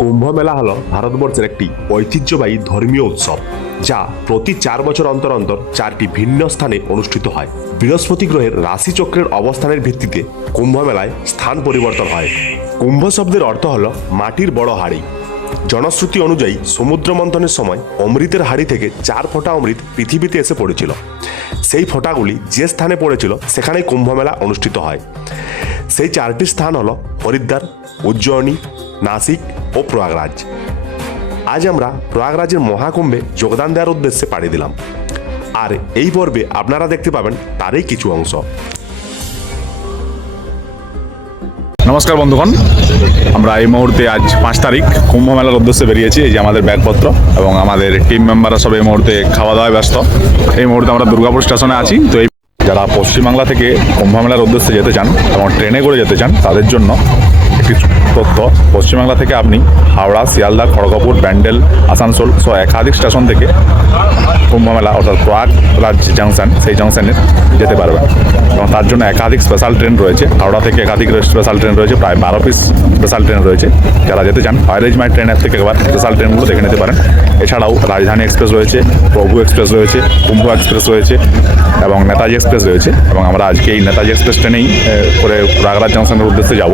কুম্ভ মেলা হলো ভারতবর্ষের একটি ঐতিহ্যবাহী ধর্মীয় উৎসব, যা প্রতি চার বছর অন্তর অন্তর চারটি ভিন্ন স্থানে অনুষ্ঠিত হয়। বৃহস্পতি গ্রহের রাশিচক্রের অবস্থানের ভিত্তিতে কুম্ভ মেলায় স্থান পরিবর্তন হয়। কুম্ভ শব্দের অর্থ হল মাটির বড় হাড়ি। জনশ্রুতি অনুযায়ী সমুদ্র মন্থনের সময় অমৃতের হাড়ি থেকে চার ফোঁটা অমৃত পৃথিবীতে এসে পড়েছিল। সেই ফোঁটাগুলি যে স্থানে পড়েছিল, সেখানেই কুম্ভ মেলা অনুষ্ঠিত হয়। সেই চারটি স্থান হলো হরিদ্বার, উজ্জয়িনী নাসিক ও প্রয়াগরাজ। আজ আমরা প্রয়াগরাজের মহাকুম্ভে যোগদান দেওয়ার উদ্দেশ্যে পাড়ি দিলাম। আর এই পর্বে আপনারা দেখতে পাবেন তারই কিছু অংশ। নমস্কার বন্ধুগণ, আমরা এই মুহূর্তে আজ পাঁচ তারিখ, কুম্ভ মেলার উদ্দেশ্যে বেরিয়েছি, এই যে আমাদের ব্যাগপত্র এবং আমাদের টিম মেম্বাররা সব এই মুহূর্তে খাওয়া দাওয়ায় ব্যস্ত। এই মুহূর্তে আমরা দুর্গাপুর স্টেশনে আছি, তো এই যারা পশ্চিমবাংলা থেকে কুম্ভ মেলার উদ্দেশ্যে যেতে চান, এবং ট্রেনে করে যেতে চান, তাদের জন্য একটি তথ্য পশ্চিমবাংলা থেকে আপনি হাওড়া শিয়ালদা খড়গপুর ব্যান্ডেল আসানসোল সহ একাধিক স্টেশন থেকে কুম্ভ অর্থাৎ অর্থাৎ প্রয়াগরাজ জাংশন, সেই জাংশনে যেতে পারবেন এবং তার জন্য একাধিক স্পেশাল ট্রেন রয়েছে। হাওড়া থেকে একাধিক স্পেশাল ট্রেন রয়েছে। প্রায় বারো পিস স্পেশাল ট্রেন রয়েছে। যারা যেতে চান ফায়ারেজ মাই ট্রেন থেকে একবার স্পেশাল ট্রেনগুলো দেখে নিতে পারেন। এছাড়াও রাজধানী এক্সপ্রেস রয়েছে, প্রভু এক্সপ্রেস রয়েছে, কুম্ভ এক্সপ্রেস রয়েছে এবং নেতাজি এক্সপ্রেস রয়েছে। এবং আমরা আজকে এই নেতাজি এক্সপ্রেস ট্রেনেই করে প্রয়াগরাজ জাংশনের উদ্দেশ্যে যাব।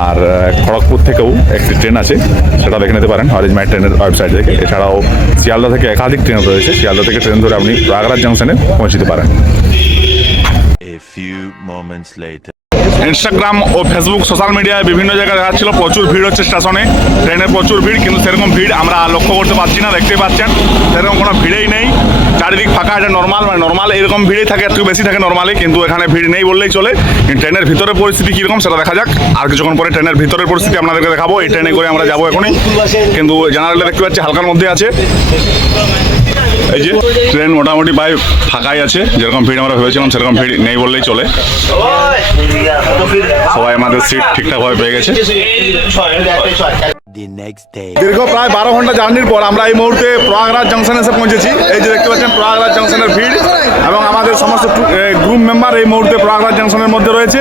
আর খড়গপুর থেকেও একটি ট্রেন আছে, সেটা দেখে নিতে পারেন অরেঞ্জ মাই ট্রেনের ওয়েবসাইট থেকে এছাড়াও শিয়ালদা থেকে একাধিক ট্রেন রয়েছে শিয়ালদা থেকে ট্রেন ধরে আপনি প্রয়াগরাজ জাংশনে পৌঁছতে পারেন. ইনস্টাগ্রাম ও ফেসবুক সোশ্যাল মিডিয়ায় বিভিন্ন জায়গায় দেখাচ্ছিল প্রচুর ভিড় হচ্ছে স্টেশনে। ট্রেনে প্রচুর ভিড় কিন্তু সেরকম ভিড় আমরা লক্ষ্য করতে পারছি না দেখতেই পাচ্ছেন। সেরকম কোনো ভিড়েই নেই। চারিদিক ফাঁকা এটা নর্মাল মানে নর্মাল এরকম ভিড়েই থাকে একটু বেশি থাকে নর্মালি কিন্তু এখানে ভিড় নেই বললেই চলে। ট্রেনের ভিতরের পরিস্থিতি কীরকম সেটা দেখা যাক। আর কিছুক্ষণ পরে ট্রেনের ভিতরের পরিস্থিতি আপনাদেরকে দেখাবো। এই ট্রেনে করে আমরা যাব এখনই। কিন্তু জেনারেলে দেখতে পাচ্ছি হালকার মধ্যে আছে। এই যে ট্রেন মোটামুটি প্রায় ফাঁকাই আছে, যেরকম ভিড় আমরা ভেবেছিলাম সেরকম ভিড় নেই বললেই চলে। সবাই আমাদের সিট ঠিকঠাকভাবে পেয়ে গেছে। দীর্ঘ প্রায় বারো ঘণ্টা জার্নির পর আমরা এই মুহূর্তে প্রয়াগরাজ জংশনে এসে পৌঁছেছি। এই যে দেখতে পাচ্ছেন, প্রয়াগরাজ জংশনের ভিড় এবং আমাদের সমস্ত গ্রুপ মেম্বার এই মুহূর্তে প্রয়াগরাজ জংশনের মধ্যে রয়েছে।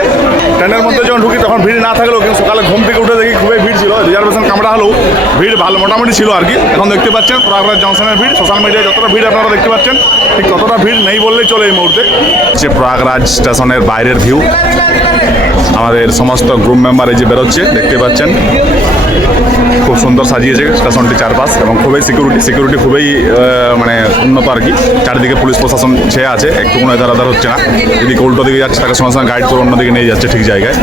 ট্রেনের মধ্যে যখন ঢুকি তখন ভিড় না থাকলেও কিন্তু সকালে ঘুম থেকে উঠে দেখি খুবই ভিড় ছিল। রিজার্ভেশন কামড়া হলেও ভিড় ভালো মোটামুটি ছিল আর কি। এখন দেখতে পাচ্ছেন, প্রয়াগরাজ জংশনের ভিড়। সোশ্যাল মিডিয়ায় যতটা ভিড় আপনারা দেখতে পাচ্ছেন, ঠিক ততটা ভিড় নেই বললেই চলে এই মুহূর্তে। যে প্রয়াগরাজ স্টেশনের বাইরের ভিউ আমাদের সমস্ত গ্রুপ মেম্বার এই যে বেরোচ্ছে, দেখতে পাচ্ছেন। খুব সুন্দর সাজিয়েছে স্টেশনটি চারপাশ এবং খুবই সিকিউরিটি সিকিউরিটি খুবই মানে উন্নত আর কি। চারিদিকে পুলিশ প্রশাসন ছেয়ে আছে, একটু কোনো এধার আধার হচ্ছে না। যদি উল্টো দিকে যাচ্ছে, তাকে সঙ্গে সঙ্গে গাইড করে অন্যদিকে নিয়ে যাচ্ছে ঠিক জায়গায়।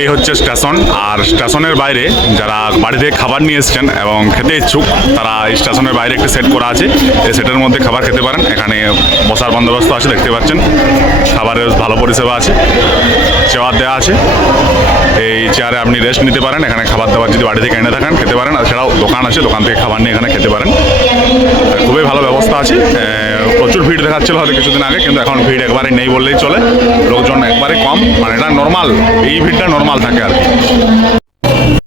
এই হচ্ছে স্টেশন, আর স্টেশনের বাইরে যারা বাড়ি থেকে খাবার নিয়ে এসেছেন এবং খেতে ইচ্ছুক, তারা এই স্টেশনের বাইরে একটি সেট করা আছে। এই সেটের মধ্যে খাবার খেতে পারেন। এখানে বসার বন্দোবস্ত আছে, দেখতে পাচ্ছেন। খাবারের ভালো পরিষেবা আছে। চেয়ার দেওয়া আছে। এই চেয়ারে আপনি রেস্ট নিতে পারেন। এখানে খাবার দাবার যদি বাড়ি থেকে এনে থাকেন খেতে পারেন এছাড়াও দোকান আছে, দোকান থেকে খাবার নিয়ে এখানে খেতে পারেন। খুবই ভালো ব্যবস্থা আছে। প্রচুর ভিড় দেখাচ্ছিল হয়তো কিছুদিন আগে, কিন্তু এখন ভিড় একবারে নেই বললেই চলে। লোকজন একবারে কম মানে এটা নর্মাল এই ভিড়টা নর্মাল থাকে আর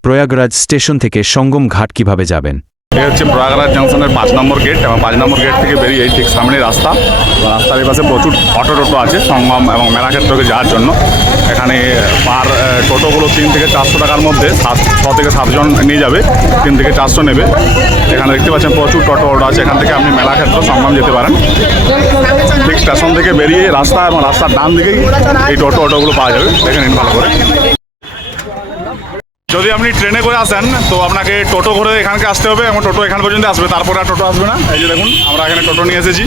প্রয়াগরাজ স্টেশন থেকে সঙ্গম ঘাট কীভাবে যাবেন? এই হচ্ছে প্রয়াগরাজ জংশনের পাঁচ নম্বর গেট এবং পাঁচ নম্বর গেট থেকে বেরিয়ে ঠিক সামনে রাস্তা। রাস্তার পাশে প্রচুর অটো টোটো আছে, সঙ্গম এবং মেলাক্ষেত্রকে যাওয়ার জন্য। এখানে পার টোটোগুলো তিন থেকে চারশো টাকার মধ্যে সাত, ছ থেকে সাতজন নিয়ে যাবে, তিন থেকে চারশো নেবে। এখানে দেখতে পাচ্ছেন প্রচুর টোটো অটো আছে, এখান থেকে আপনি মেলাক্ষেত্র, সঙ্গম যেতে পারেন। ঠিক স্টেশন থেকে বেরিয়ে রাস্তা এবং রাস্তার ডান দিকেই এই টোটো অটোগুলো পাওয়া যাবে, দেখে নিন ভালো করে। যদি আপনি ট্রেনে করে আসেন, তো আপনাকে টোটো করে এখানকে আসতে হবে। এবং টোটো এখান পর্যন্ত আসবে, তারপরে আর টোটো আসবে না। এই যে দেখুন, আমরা এখানে টোটো নিয়ে এসেছি।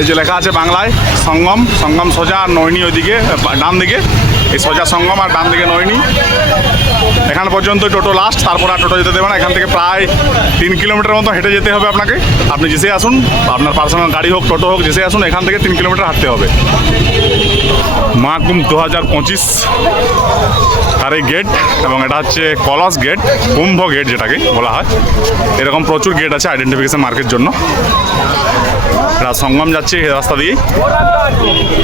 এই যে লেখা আছে বাংলায়, সঙ্গম সঙ্গম সোজা আর নৈনি ওইদিকে ডান দিকে। এই সোজা সঙ্গম আর ডান দিকে নৈনি। এখান পর্যন্ত টোটো লাস্ট তারপর আর টোটো যেতে দেবে না। এখান থেকে প্রায় তিন কিলোমিটার মতো হেঁটে যেতে হবে আপনাকে। আপনি যেসে আসুন, আপনার পার্সোনাল গাড়ি হোক, টোটো হোক যেসে আসুন, এখান থেকে তিন কিলোমিটার হাঁটতে হবে। মাহকুম দু হাজার পঁচিশ, তার এই গেট এবং এটা হচ্ছে কলস গেট কুম্ভ গেট যেটাকে বলা হয়। এরকম প্রচুর গেট আছে আইডেন্টিফিকেশন মার্কের জন্য। সঙ্গম যাচ্ছে এই রাস্তা দিয়েই।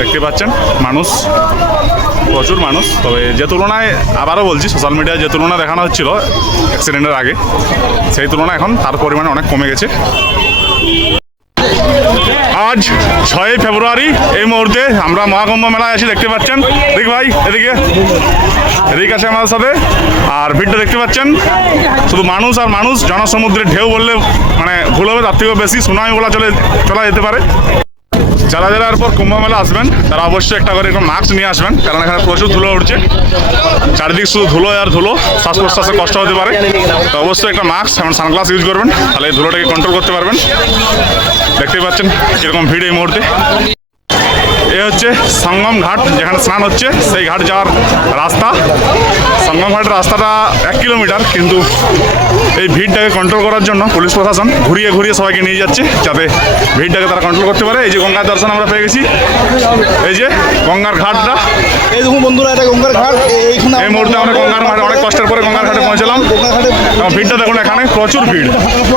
দেখতে পাচ্ছেন, মানুষ, প্রচুর মানুষ। তবে যে তুলনায়, আবারও বলছি সোশ্যাল মিডিয়ায় যে তুলনা দেখানো হচ্ছিল অ্যাক্সিডেন্টের আগে, সেই তুলনায় এখন তার পরিমাণে অনেক কমে গেছে। আজ ছয়ই ফেব্রুয়ারি, এই মুহূর্তে আমরা মহাকুম্ভ মেলায় আছি দেখতে পাচ্ছেন। দেখ ভাই, এদিকে। এদিকে আছে আমাদের সাথে। আর ভিড়টা দেখতে পাচ্ছেন। শুধু মানুষ আর মানুষ, জনসমুদ্রের ঢেউ বললে মানে ভুল হবে, তার থেকেও বেশি সুনামি বলা চলে, চলা যেতে পারে। যারা যারা এরপর কুম্ভ মেলা আসবেন, তারা অবশ্যই একটা করে এরকম মাস্ক নিয়ে আসবেন, কারণ এখানে প্রচুর ধুলো উঠছে। চারিদিক শুধু ধুলো আর ধুলো শ্বাস প্রশ্বাসে কষ্ট হতে পারে। তো অবশ্যই একটা মাস্ক এবং সানগ্লাস ইউজ করবেন, তাহলে এই ধুলোটাকে কন্ট্রোল করতে পারবেন। দেখতেই পাচ্ছেন কীরকম ভিড় এই মুহূর্তে। এ হচ্ছে সঙ্গম ঘাট যেখানে স্নান হচ্ছে। সেই ঘাট যাওয়ার রাস্তা। সঙ্গম ঘাটের রাস্তাটা এক কিলোমিটার কিন্তু এই ভিড়টাকে কন্ট্রোল করার জন্য পুলিশ প্রশাসন ঘুরিয়ে ঘুরিয়ে সবাইকে নিয়ে যাচ্ছে যাতে ভিড়টাকে তারা কন্ট্রোল করতে পারে। এই যে গঙ্গার দর্শন আমরা পেয়ে গেছি। এই যে গঙ্গার ঘাটটা। এই দেখুন বন্ধুরা এটা গঙ্গার ঘাট। এইখানে এই মুহূর্তে আমরা গঙ্গার ঘাটে অনেক কষ্টের পরে গঙ্গার ঘাটে পৌঁছলাম। এবং ভিড়টা দেখুন এখানে প্রচুর ভিড়।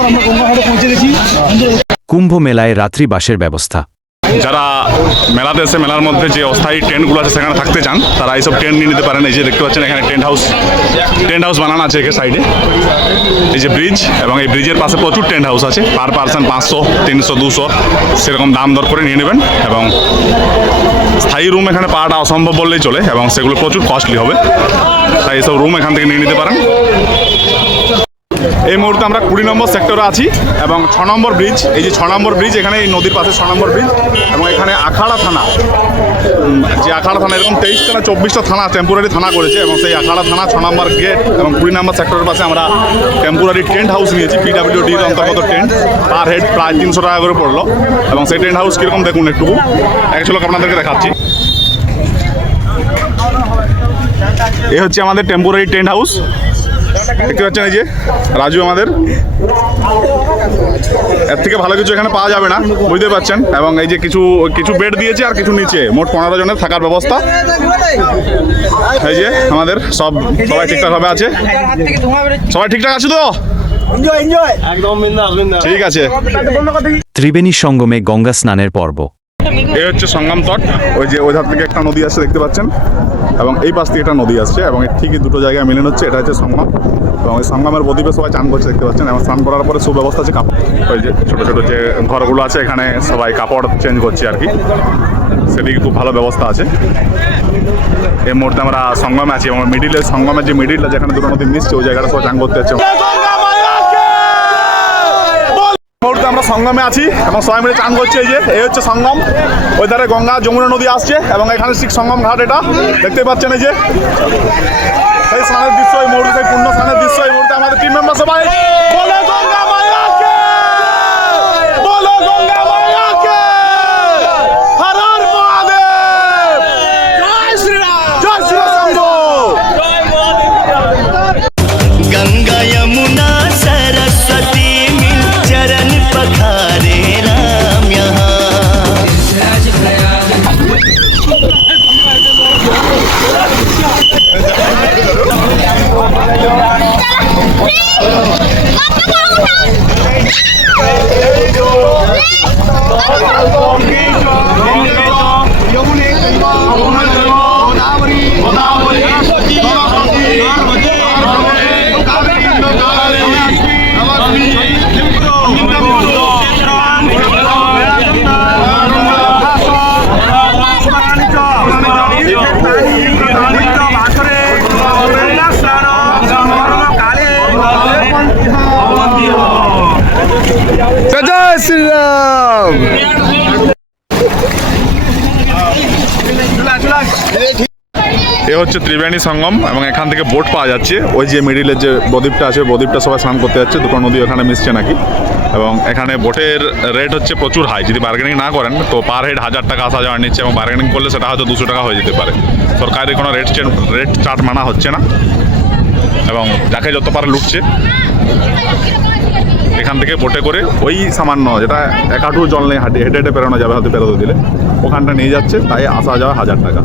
আমরা গঙ্গার ঘাটে পৌঁছে গেছি। কুম্ভ মেলায় রাত্রি বাসের ব্যবস্থা। যারা মেলাতে এসে মেলার মধ্যে যে অস্থায়ী টেন্টগুলো আছে, সেখানে থাকতে চান, তারা এইসব টেন্ট নিয়ে নিতে পারেন। এই যে দেখতে পাচ্ছেন, এখানে টেন্ট হাউস টেন্ট হাউস বানানো আছে একে সাইডে। এই যে ব্রিজ, এবং এই ব্রিজের পাশে প্রচুর টেন্ট হাউস আছে। পার পার্সন পাঁচশো, তিনশো, দুশো, সেরকম দাম দর করে নিয়ে নেবেন, এবং স্থায়ী রুম এখানে পাওয়াটা অসম্ভব বললেই চলে, এবং সেগুলো প্রচুর কস্টলি হবে। তাই এইসব রুম এখান থেকে নিয়ে নিতে পারেন। এই মুহূর্তে আমরা কুড়ি নম্বর সেক্টরে আছি এবং ছ নম্বর ব্রিজ এই যে ছ নম্বর ব্রিজ এখানে এই নদীর পাশে ছ নম্বর ব্রিজ এবং এখানে আখাড়া থানা। যে আখাড়া থানা, এরকম তেইশটা না চব্বিশটা থানা টেম্পোরারি থানা করেছে এবং সেই আখাড়া থানা ছ নম্বর গেট এবং কুড়ি নম্বর সেক্টরের পাশে আমরা টেম্পোরারি টেন্ট হাউস নিয়েছি পিডাব্লিউডির অন্তর্গত টেন্ট পার হেড প্রায় তিনশো টাকা করে পড়ল এবং সেই টেন্ট হাউস কীরকম দেখুন একটু এক ঝলক আপনাদেরকে দেখাচ্ছি। এ হচ্ছে আমাদের টেম্পোরারি টেন্ট হাউস দেখতে পাচ্ছেন এই যে রাজু আমাদের। এর থেকে ভালো কিছু এখানে পাওয়া যাবে না বুঝতে পারছেন? এবং এই যে কিছু কিছু বেড দিয়েছে আর কিছু নিচে মোট পনেরো জনের থাকার ব্যবস্থা। এই যে আমাদের সব সবাই ঠিকঠাক ভাবে আছে? সবাই ঠিকঠাক আছে তো? ঠিক আছে। ত্রিবেণী সঙ্গমে গঙ্গা স্নানের পর্ব। এই হচ্ছে সঙ্গম তট। ওই যে ওই ধার থেকে একটা নদী আছে দেখতে পাচ্ছেন? এবং এই পাশ থেকে একটা নদী আসছে এবং এর ঠিকই দুটো জায়গায় মিলন হচ্ছে এটা হচ্ছে সঙ্গম। এবং ওই সঙ্গমের বদ্বীপে সবাই চান করছে, দেখতে পাচ্ছেন? এবং স্নান করার পরে সুব্যবস্থা আছে কাপড়। ওই যে ছোটো ছোটো যে ঘরগুলো আছে, এখানে সবাই কাপড় চেঞ্জ করছে আর কি। সেদিকে খুব ভালো ব্যবস্থা আছে। এই মুহূর্তে আমরা সঙ্গমে আছি এবং মিডিলের সঙ্গমের যে মিডিলটা যেখানে দুটো নদী মিশছে, ওই জায়গাটা সবাই চান করতে যাচ্ছে আমরা সঙ্গমে আছি এবং সবাই মিলে চান করছি এই যে, এই হচ্ছে সঙ্গম। ওই ধারে গঙ্গা, যমুনা নদী আসছে এবং এখানে ঠিক সঙ্গম ঘাট এটা। দেখতে পাচ্ছেন এই যে সেই স্নানের দৃশ্য, এই মুহূর্তে পূর্ণ স্নানের দৃশ্য, এই মুহূর্তে আমাদের টিম মেম্বার সবাই এ হচ্ছে ত্রিবেণী সঙ্গম এবং এখান থেকে বোট পাওয়া যাচ্ছে। ওই যে মিডিলের যে বদ্বীপটা আছে বদ্বীপটা সবাই স্নান করতে যাচ্ছে। দুটো নদী ওখানে মিশছে নাকি? এবং এখানে বোটের রেট হচ্ছে প্রচুর হাই যদি বার্গেনিং না করেন, তো পার হেড হাজার টাকা আসা যাওয়া নিচ্ছে এবং বার্গেনিং করলে সেটা হয়তো দুশো টাকা হয়ে যেতে পারে। সরকারি কোনো রেট রেট চার্ট মানা হচ্ছে না। এবং যাকে যত পারে লুটছে। এখান থেকে বোটে করে ওই সামান্য যেটা এক হাঁটু জল নেই হাঁটে হেঁটে হেঁটে পেরোনো যাবে হয়তো পেরোতে দিলে ওখানটা নিয়ে যাচ্ছে তাই আসা যাওয়া হাজার টাকা।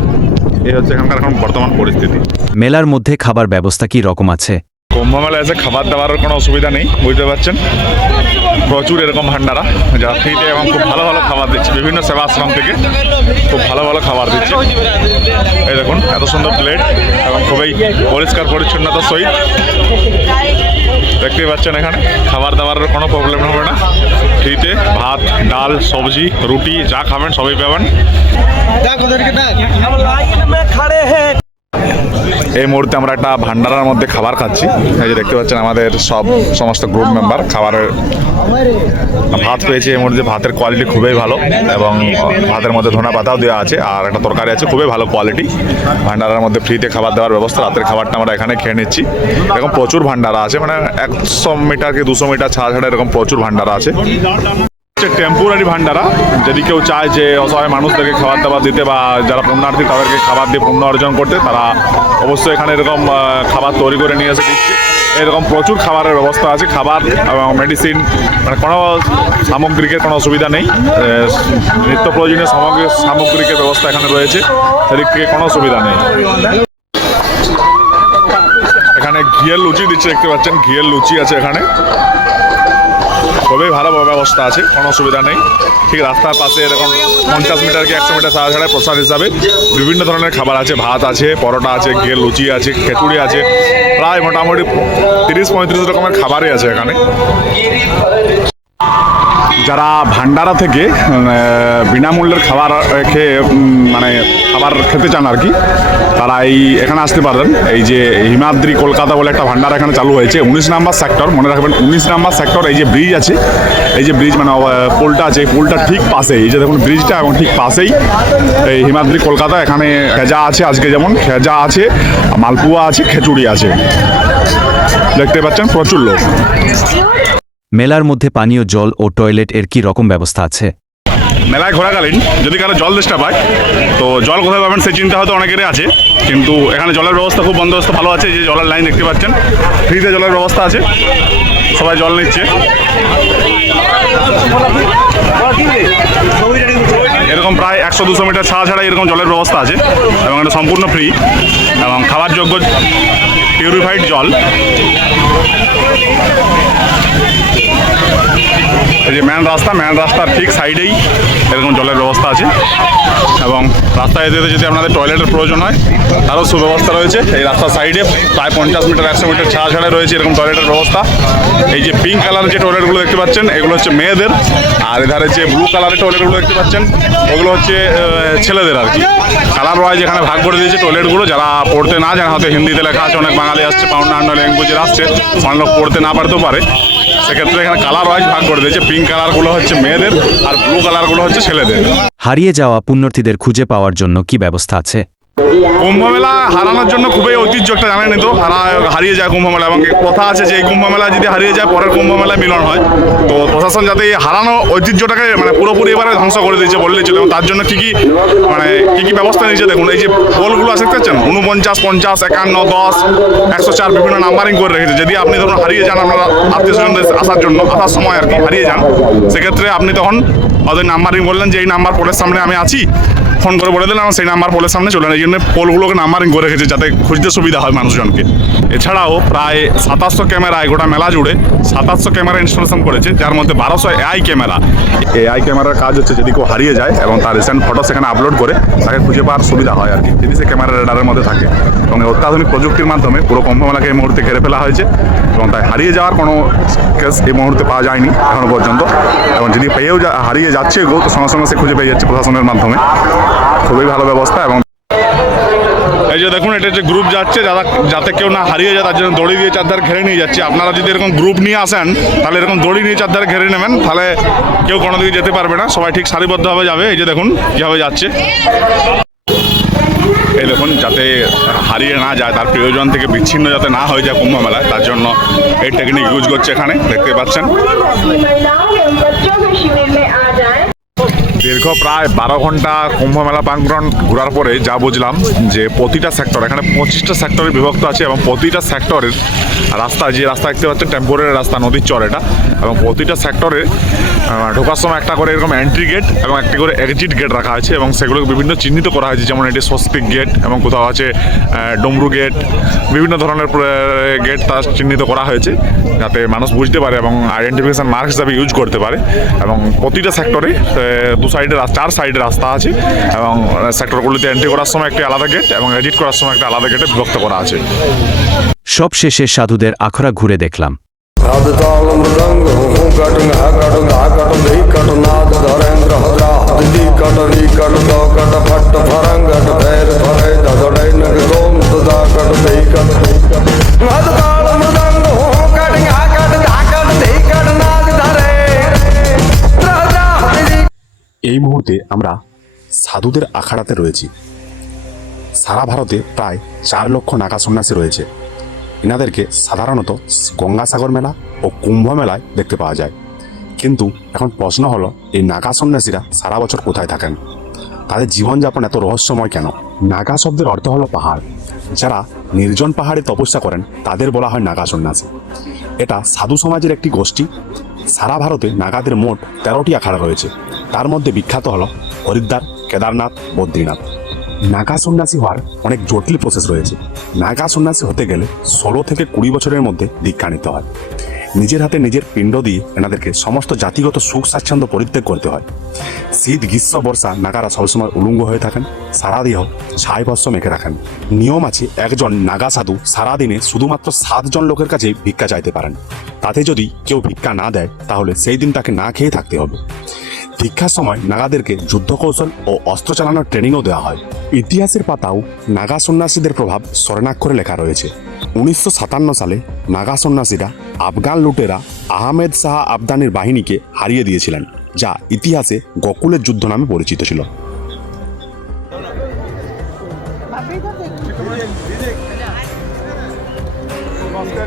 এই হচ্ছে এখানকার এখন বর্তমান পরিস্থিতি। মেলার মধ্যে খাবার ব্যবস্থা কি রকম আছে? কুম্ভ মেলা এসে খাবার দাবারের কোনো অসুবিধা নেই বুঝতে পারছেন? প্রচুর এরকম ভান্ডারা যারা ফ্রিতে এবং খুব ভালো ভালো খাবার দিচ্ছে। বিভিন্ন সেবা আশ্রম থেকে খুব ভালো ভালো খাবার দিচ্ছে। এই দেখুন এত সুন্দর প্লেট এবং খুবই পরিষ্কার পরিচ্ছন্নতার সহিত। দেখতেই পাচ্ছেন এখানে। খাবার দাবারের কোনো প্রবলেম হবে না। ফ্রিতে ভাত ডাল সবজি রুটি যা খাবেন সবই পাবেন। এই মুহূর্তে আমরা একটা ভান্ডারার মধ্যে খাবার খাচ্ছি। এই যে দেখতে পাচ্ছেন আমাদের সব, সমস্ত গ্রুপ মেম্বার খাবারের ভাত পেয়েছি। এই মুহূর্তে ভাতের কোয়ালিটি খুবই ভালো এবং ভাতের মধ্যে ধনা পাতাও দেওয়া আছে আর একটা তরকারি আছে, খুবই ভালো কোয়ালিটি ভান্ডারার মধ্যে ফ্রিতে খাবার দেওয়ার ব্যবস্থা। রাতের খাবারটা আমরা এখানে খেয়ে নিচ্ছি। এরকম প্রচুর ভান্ডারা আছে মানে একশো মিটার কি দুশো মিটার ছাড়া ছাড়া এরকম প্রচুর ভান্ডারা আছে। হচ্ছে টেম্পোরারি ভান্ডারা। যদি কেউ চায় যে অসহায় মানুষদেরকে খাবার দাবার দিতে বা যারা পুণ্যার্থী তাদেরকে খাবার দিয়ে পুণ্য অর্জন করতে, তারা অবশ্যই এখানে এরকম খাবার তৈরি করে নিয়ে এসে দিচ্ছে। এরকম প্রচুর খাবারের ব্যবস্থা আছে, খাবার এবং মেডিসিন মানে কোনো সামগ্রিকের কোনো অসুবিধা নেই। নিত্য প্রয়োজনীয় সামগ্রী, সামগ্রিকের ব্যবস্থা এখানে রয়েছে, সেদিক থেকে কোনো অসুবিধা নেই। এখানে ঘিয়ের লুচি দিচ্ছে, দেখতে পাচ্ছেন, ঘিয়ের লুচি আছে এখানে। খুবই ভালো ব্যবস্থা আছে, কোনো অসুবিধা নেই। ঠিক রাস্তার পাশে এরকম পঞ্চাশ মিটার কি একশো মিটার ছাড়া প্রসাদ হিসাবে বিভিন্ন ধরনের খাবার আছে, ভাত আছে, পরোটা আছে ঘে লুচি আছে, খেচুড়ি আছে, প্রায় মোটামুটি তিরিশ পঁয়ত্রিশ রকমের খাবারই আছে এখানে। যারা ভান্ডারা থেকে বিনামূল্যের খাবার খেয়ে মানে খাবার খেতে চান আর কি, তারা এই এখানে আসতে পারেন এই যে হিমাদ্রি কলকাতা বলে একটা ভান্ডার এখানে চালু হয়েছে, উনিশ নাম্বার সেক্টর মনে রাখবেন, উনিশ নাম্বার সেক্টর এই যে ব্রিজ আছে, এই যে ব্রিজ মানে পোলটা আছে, এই পোলটা ঠিক পাশেই, এই যে দেখুন ব্রিজটা এবং ঠিক পাশেই, এই হিমাদ্রি কলকাতা, এখানে খেজা আছে আজকে যেমন, খেজা আছে, মালপুয়া আছে, খেচুড়ি আছে। দেখতে পাচ্ছেন, প্রচুর লোক। মেলার মধ্যে পানীয় জল ও টয়লেট এর কি রকম ব্যবস্থা আছে? মেলায় ঘোরাকালীন, যদি কারও জল দেশটা পায়, তো জল কোথায় পাবেন সেই চিন্তা হয়তো অনেকেরই আছে, কিন্তু এখানে জলের ব্যবস্থা খুব বন্দোবস্ত ভালো আছে, যে জলের লাইন দেখতে পাচ্ছেন, ফ্রিতে জলের ব্যবস্থা আছে, সবাই জল নিচ্ছে। এরকম প্রায় একশো দুশো মিটার ছাড়া ছাড়া এরকম জলের ব্যবস্থা আছে, এবং এটা সম্পূর্ণ ফ্রি, এবং খাবার যোগ্য পিউরিফাইড জল। এই যে ম্যান রাস্তা ম্যান রাস্তার ঠিক সাইডেই এরকম জলের ব্যবস্থা আছে। এবং রাস্তায় যেতে যদি আপনাদের টয়লেটের প্রয়োজন হয়, তারও সুব্যবস্থা রয়েছে। এই রাস্তার সাইডে প্রায় পঞ্চাশ মিটার, একশো মিটার ছাড়া ছাড়া রয়েছে এরকম টয়লেটের ব্যবস্থা। এই যে পিঙ্ক কালারের যে টয়লেটগুলো দেখতে পাচ্ছেন, এগুলো হচ্ছে মেয়েদের। আর এধারে যে ব্লু কালারের টয়লেটগুলো দেখতে পাচ্ছেন, ওগুলো হচ্ছে ছেলেদের আর কি। কালার ওয়াইজ এখানে ভাগ করে দিয়েছে টয়লেটগুলো যারা পড়তে না জানে, হয়তো হিন্দিতে লেখা আছে, অনেক বাঙালি আসছে বা অন্যান্য ল্যাঙ্গুয়েজের আসছে, অনেক পড়তে না পারতেও পারে। সেক্ষেত্রে এখানে কালার ওয়াইজ ভাগ করে দিয়েছে। পিঙ্ক কালারগুলো হচ্ছে মেয়েদের আর ব্লু কালারগুলো হচ্ছে ছেলেদের। হারিয়ে যাওয়া পুণ্যার্থীদের খুঁজে পাওয়ার জন্য কি ব্যবস্থা আছে? কুম্ভ মেলা হারানোর জন্য খুবই ঐতিহ্য একটা জানেনই তো। হারা হারিয়ে যায় কুম্ভ মেলা এবং কথা আছে যে এই কুম্ভ মেলা যদি হারিয়ে যায়, পরের কুম্ভ মেলায় মিলন হয়। তো প্রশাসন যাতে এই হারানো ঐতিহ্যটাকে মানে পুরোপুরি এবারে ধ্বংস করে দিয়েছে বললেই চলে। তার জন্য কী কী মানে কী কী ব্যবস্থা নিয়েছে দেখুন, এই যে পোলগুলো আছে পাচ্ছেন? উনপঞ্চাশ পঞ্চাশ, একান্ন, দশ, একশো চার বিভিন্ন নাম্বারিং করে রেখেছে। যদি আপনি ধরুন হারিয়ে যান আপনার আত্মীয় স্বজনদের আসার জন্য, আসার সময় আর কি, হারিয়ে যান, সেক্ষেত্রে আপনি তখন ওদের নাম্বারিং বললেন যে, এই নাম্বার পোলের সামনে আমি আছি। ফোন করে বলে দিলাম সেই নাম্বার পোলের সামনে চলে এই জন্য পোলগুলোকে নাম্বারিং করে রেখেছে, যাতে খুঁজতে সুবিধা হয় মানুষজনকে। এছাড়াও প্রায় সাতাশশো ক্যামেরায় গোটা মেলা জুড়ে সাতাশশো ক্যামেরা ইনস্টলেশন করেছে, যার মধ্যে বারোশো এআই ক্যামেরা। এআই ক্যামেরার কাজ হচ্ছে যদি কেউ হারিয়ে যায় এবং তার রিসেন্ট ফটো সেখানে আপলোড করে, তাকে খুঁজে পাওয়ার সুবিধা হয় আর কি যদি সে ক্যামেরা রেডারের মধ্যে থাকে। এবং অত্যাধুনিক প্রযুক্তির মাধ্যমে পুরো কুম্ভমেলাকে এই মুহূর্তে ঘিরে ফেলা হয়েছে এবং তাই হারিয়ে যাওয়ার কোনো কেস এই মুহূর্তে পাওয়া যায়নি এখনও পর্যন্ত। এবং যদি পেয়েও হারিয়ে যাচ্ছে গো তো সঙ্গে সঙ্গে সে খুঁজে পেয়ে যাচ্ছে প্রশাসনের মাধ্যমে। খুবই ভালো ব্যবস্থা এবং এই যে দেখুন এটা যে গ্রুপ যাচ্ছে যারা যাতে কেউ না হারিয়ে যায় তার জন্য দড়ি দিয়ে চারধার ঘেরে নিয়ে যাচ্ছে। আপনারা যদি এরকম গ্রুপ নিয়ে আসেন তাহলে এরকম দড়ি নিয়ে চারধার ঘেরে নেবেন তাহলে কেউ কোনো দিকে যেতে পারবে না। সবাই ঠিক সারিবদ্ধভাবে যাবে। এই যে দেখুন কীভাবে যাচ্ছে। এই দেখুন যাতে হারিয়ে না যায় তার প্রয়োজন থেকে বিচ্ছিন্ন যাতে না হয়ে যায় কুম্ভ মেলায় তার জন্য এই টেকনিক ইউজ করছে এখানে দেখতে পাচ্ছেন। দীর্ঘ প্রায় বারো ঘণ্টা কুম্ভ মেলা প্রাঙ্গণ ঘোরার পরে যা বুঝলাম যে প্রতিটা সেক্টর এখানে পঁচিশটা সেক্টরে বিভক্ত আছে এবং প্রতিটা সেক্টরের রাস্তা, যে রাস্তা দেখতে পাচ্ছেন টেম্পোরারি রাস্তা, নদীর চর এটা, এবং প্রতিটা সেক্টরে ঢোকার সময় একটা করে এরকম এন্ট্রি গেট এবং একটি করে এক্সিট গেট রাখা আছে এবং সেগুলোকে বিভিন্ন চিহ্নিত করা হয়েছে, যেমন এটি স্বস্তিক গেট এবং কোথাও আছে ডমরু গেট বিভিন্ন ধরনের গেট তার চিহ্নিত করা হয়েছে, যাতে মানুষ বুঝতে পারে এবং আইডেন্টিফিকেশন মার্ক হিসাবে ইউজ করতে পারে, এবং প্রতিটা সেক্টরে দু চার সাইডে রাস্তা আছে এবং সেক্টরগুলিতে এন্ট্রি করার সময় একটি আলাদা গেট এবং এডিট করার সময় একটা আলাদা গেটে বিভক্ত করা আছে সব শেষে সাধুদের আখড়া ঘুরে দেখলাম नाद ताल मृदंग हूँ कट घा कट धा कट धी कट नाद धरेंद्र हजा दी कट री कट द कट फट फरंगट এই মুহূর্তে আমরা সাধুদের আখাড়াতে রয়েছি। সারা ভারতে প্রায় চার লক্ষ নাগা সন্ন্যাসী রয়েছে। এনাদেরকে সাধারণত গঙ্গাসাগর মেলা ও কুম্ভ মেলায় দেখতে পাওয়া যায়। কিন্তু এখন প্রশ্ন হলো, এই নাগা সন্ন্যাসীরা সারা বছর কোথায় থাকেন? তাদের জীবনযাপন এত রহস্যময় কেন? নাগা শব্দের অর্থ হলো পাহাড়। যারা নির্জন পাহাড়ে তপস্যা করেন, তাদের বলা হয় নাগা সন্ন্যাসী। এটা সাধু সমাজের একটি গোষ্ঠী। সারা ভারতে নাগাদের মোট তেরোটি আখাড়া রয়েছে। তার মধ্যে বিখ্যাত হলো হরিদ্বার, কেদারনাথ, বদ্রীনাথ। নাগা সন্ন্যাসী হওয়ার অনেক জটিল প্রসেস রয়েছে। নাগা সন্ন্যাসী হতে গেলে ষোলো থেকে কুড়ি বছরের মধ্যে দীক্ষা নিতে হয়। নিজের হাতে নিজের পিণ্ড দিয়ে এনাদেরকে সমস্ত জাতিগত সুখ স্বাচ্ছন্দ্য পরিত্যাগ করতে হয়। শীত, গ্রীষ্ম, বর্ষা নাগারা সবসময় উলুঙ্গ হয়ে থাকেন, সারা দেহ ছাই ভস্য মেখে রাখেন। নিয়ম আছে, একজন নাগা সাধু সারাদিনে শুধুমাত্র সাতজন লোকের কাছে ভিক্ষা চাইতে পারেন। তাতে যদি কেউ ভিক্ষা না দেয়, তাহলে সেই দিন তাকে না খেয়ে থাকতে হবে। ভিক্ষার সময় নাগাদেরকে যুদ্ধ কৌশল ও অস্ত্র চালানোর ট্রেনিংও দেওয়া হয়। ইতিহাসের পাতাও নাগা সন্ন্যাসীদের প্রভাব স্বর্ণাক্ষরে লেখা রয়েছে। উনিশশো সাতান্ন সালে নাগা সন্ন্যাসীরা আফগান লুটেরা আহমেদ শাহ আফগানের বাহিনীকে হারিয়ে দিয়েছিলেন যা ইতিহাসে গকুলের যুদ্ধ নামে পরিচিত ছিল। নমস্কার